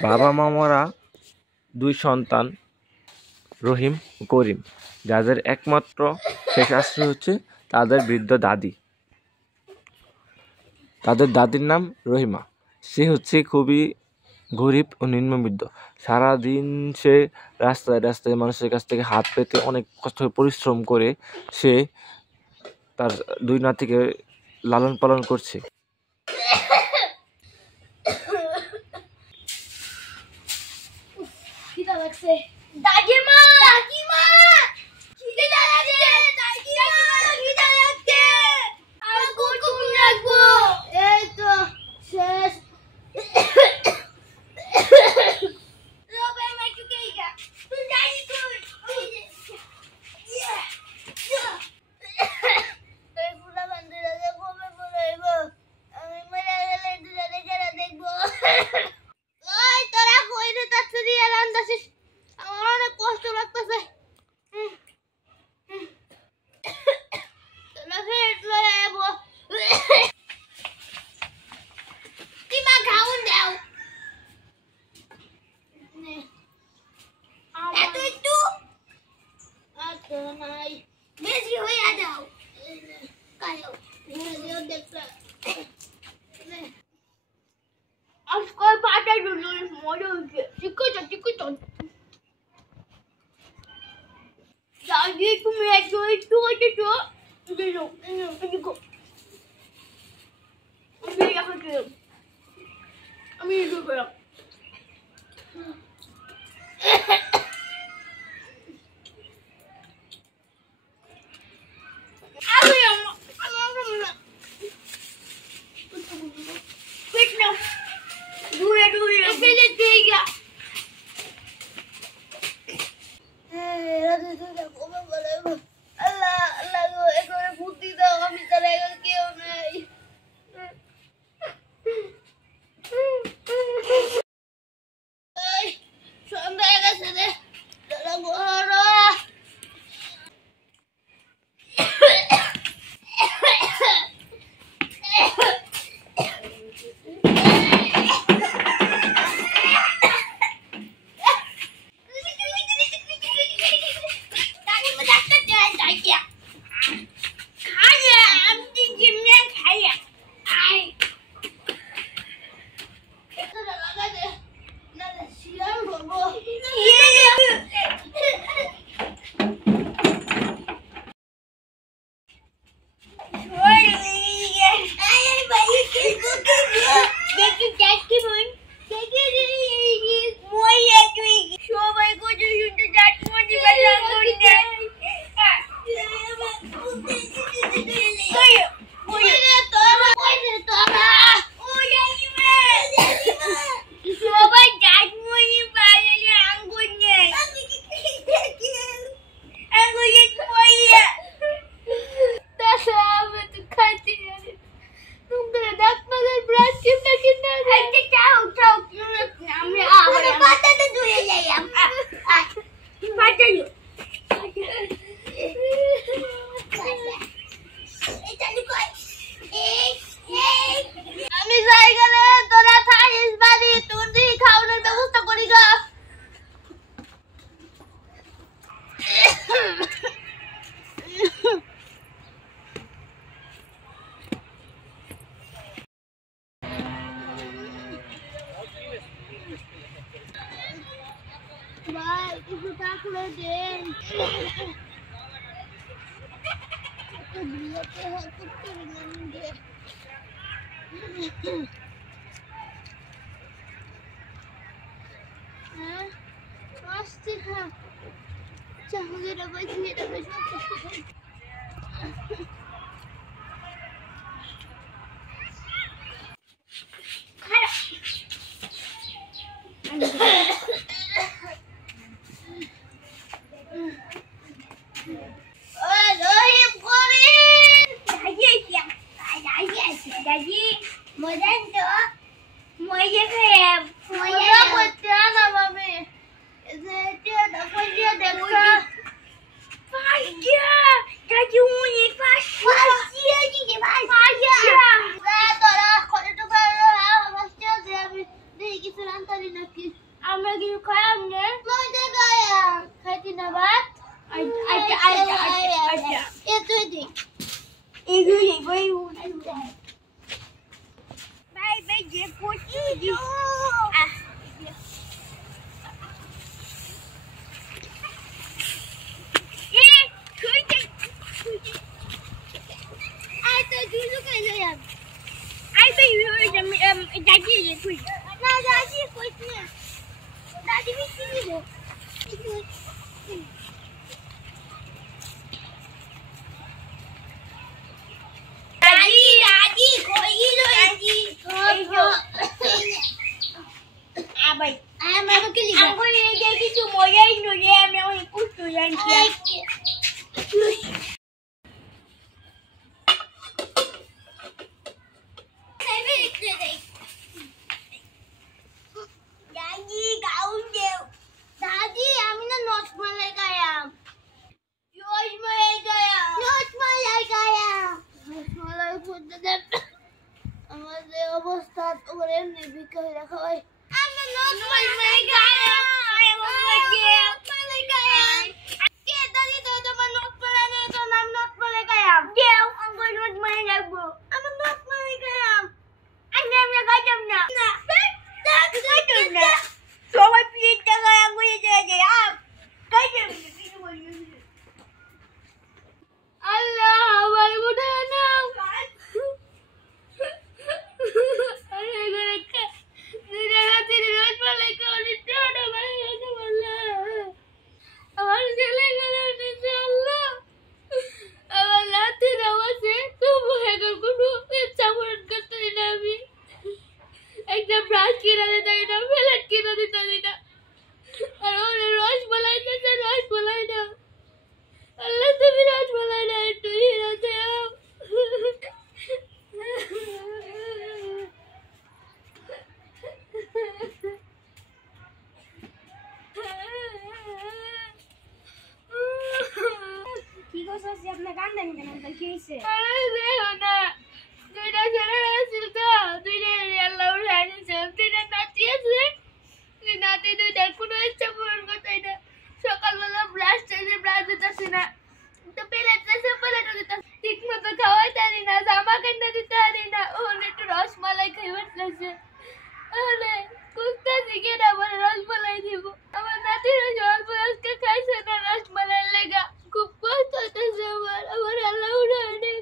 বাবা মামারা দুই সন্তান রহিম ও করিম, যাদের একমাত্র শেষ আশ্রয় হচ্ছে তাদের বৃদ্ধ দাদি। তাদের দাদির নাম রহিমা। সে হচ্ছে খুবই গরিব ও নিম্নবিত্ত। সারাদিন সে রাস্তায় রাস্তায় মানুষের কাছ থেকে হাত পেতে অনেক কষ্ট পরিশ্রম করে সে তার দুই নাতিকে লালন পালন করছে। তুমি একটু আমি পারি নাকি আমরা কি খাইম না মজা খাইম খাইতি না ভাত আচ্ছা এ তুই দি এগুলি বই বাই বাই যে কোটি দি Daddy, quick. No, Daddy, quick. Daddy, we see you. Daddy, koi lo Daddy. Abai. I'm going to I'm going to get you to Moya in the day. I'm going to put you in here. Daddy, I'm in a not like I am. You're like I am. Not like I am. I put the depth. I'm almost start over him because I'm not like I am. I was like you. Like I am. Yeah, Daddy, I'm not like I am. Yeah, I'm going to my leg. I'm not like I am. I never got them now. That's so I feel that I'm going to get it up. Allah, what would I know? আপনার গান দেন কেন কি হইছে আরে দেখো না দুইটা ছেলে আসছিল তো দুইটা আল্লাহ উঠাইছে দুইটা নাতি আছে এই নাতি দুইটা কোনো ইচ্ছা পূরণ করতে না সকালবেলা ব্রাশ দিতেছি না তো পেলেটা দিতে ঠিক মতো খাওয়াইতে পারি না জামা কিনে দিতে পারি না ওখানে একটু রসমালাই খাইবার লাগছে আরে কুস্তা শিখে না বলে রসমালাই দিব আমার নাতিরা অল্প আজকে খাইছে না রসমালাই লেগা খুব কষ্ট হইতেছে আমার আল্লাহ উঠানে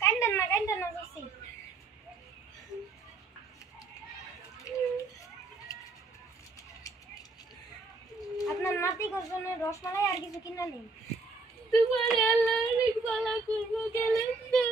কান্দন না বসি আপনার নাতি জন্য রসমালাই আর কিছু কিনা নেই তোমার আল্লাহ অনেক ভালো করবো গেলেন না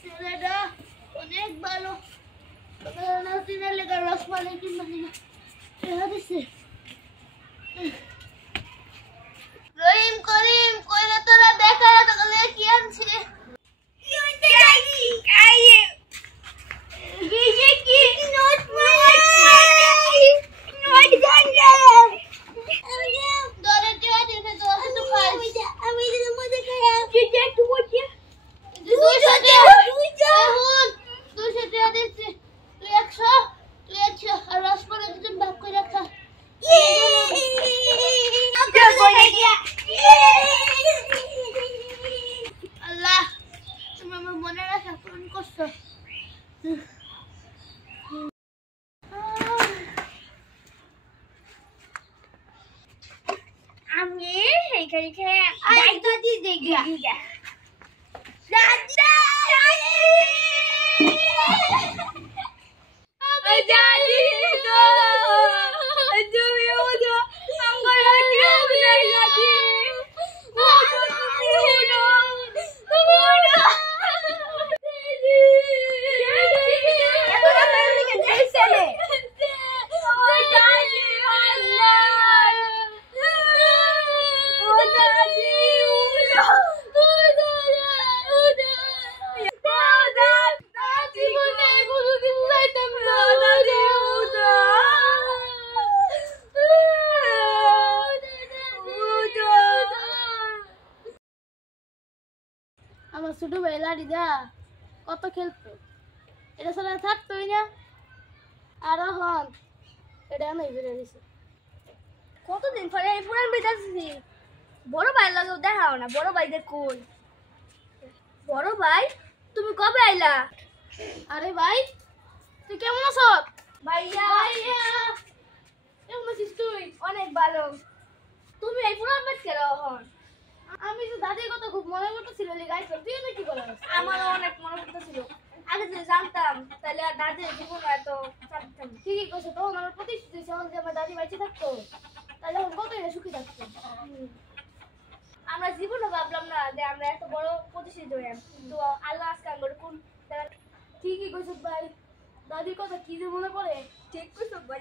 ছেলেটা অনেক ভালো নাতিনের লেগে রসমালাই কিনবা নিনা দিছে রহিম করিম কইরা তোরা দেখা তাহলে কি আনছে কি হইতে যাইনি কাইয়ে কি নোট মাই নোট গাঞ্জা দরে টিয়া দিতে তো তো খাই আমি দিলে মজা খাই কি একটু বসে 200 টাকা দিছে তুই 100 আর রসমালাই দুজন ভাগ করে রাখা আল্লাহ তুমি আমার মনে রাখা পূরণ করছো আমি এইখানে খেয়ে দাদি দেখি দাদা Daddy, no! Do you know? I'm gonna kill you, Daddy! Oh, no! Daddy! ছোট ভাই লাড়ি দা কত খেলতো, এটা ছাড়া থাকতোই না। আর এখন এটা নাই বেড়ে গেছে। কতদিন পরে এই পুরান বেঁচেছি, বড় ভাই লাগে দেখাও না, বড় ভাইদের কই? বড় ভাই তুমি কবে আইলা? আরে ভাই তুই কেমন আছো? ভাইয়া ভাইয়া কেমন আছিস তুই? অনেক ভালো। তুমি এই পুরান বেঁচে কেন এখন? আমি তো দাদির কথা খুব মনে করতেছিল, গাইছো তুই এটা কি বলাস? আমারও অনেক মনে করতেছিল, আগে যদি জানতাম তাহলে আর দাদির জীবন এত চাপতাম। ঠিকই কইছো, তখন আমার প্রতিশ্রুতি ছিল যে আমার দাদি বেঁচে থাকতো, তাহলে এখন কতই না সুখী থাকতো। আমরা জীবনে ভাবলাম না যে আমরা এত বড় প্রতিষ্ঠিত হইলাম, কিন্তু আল্লাহ আজকে আমার কোন ঠিকই কইছো ভাই, দাদির কথা কি যে মনে পড়ে। ঠিক কইছো ভাই।